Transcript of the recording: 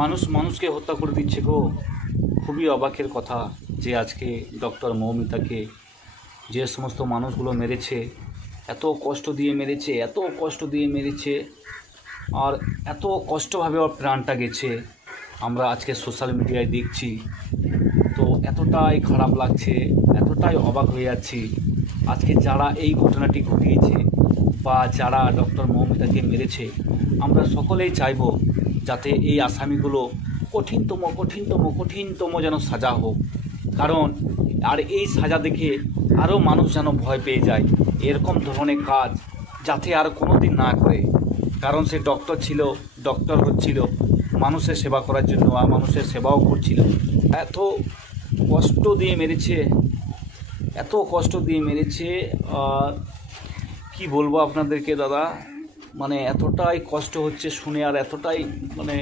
মানুষ মানুষকে হত্যা করে দিচ্ছে গো। খুবই অবাকের কথা যে আজকে ডক্টর মৌমিতাকে যে সমস্ত মানুষগুলো মেরেছে, এত কষ্ট দিয়ে মেরেছে, এত কষ্ট দিয়ে মেরেছে, আর এত কষ্টভাবে ওর প্রাণটা গেছে আমরা আজকে সোশ্যাল মিডিয়ায় দেখছি। তো এতটাই খারাপ লাগছে, এতটাই অবাক হয়ে যাচ্ছি। আজকে যারা এই ঘটনাটি ঘটিয়েছে বা যারা ডক্টর মৌমিতাকে মেরেছে, আমরা সকলেই চাইব যাতে এই আসামিগুলো কঠিনতম যেন সাজা হোক। কারণ আর এই সাজা দেখে আরও মানুষ যেন ভয় পেয়ে যায় এরকম ধরনের কাজ যাতে আর কোনো দিন না করে। কারণ সে ডক্টর ছিল, ডক্টর হচ্ছিল মানুষের সেবা করার জন্য, আর মানুষের সেবাও করছিল। এত কষ্ট দিয়ে মেরেছে, এত কষ্ট দিয়ে মেরেছে। আর কী বলবো আপনাদেরকে দাদা, মানে এতটাই কষ্ট হচ্ছে শুনে, আর এতটাই মানে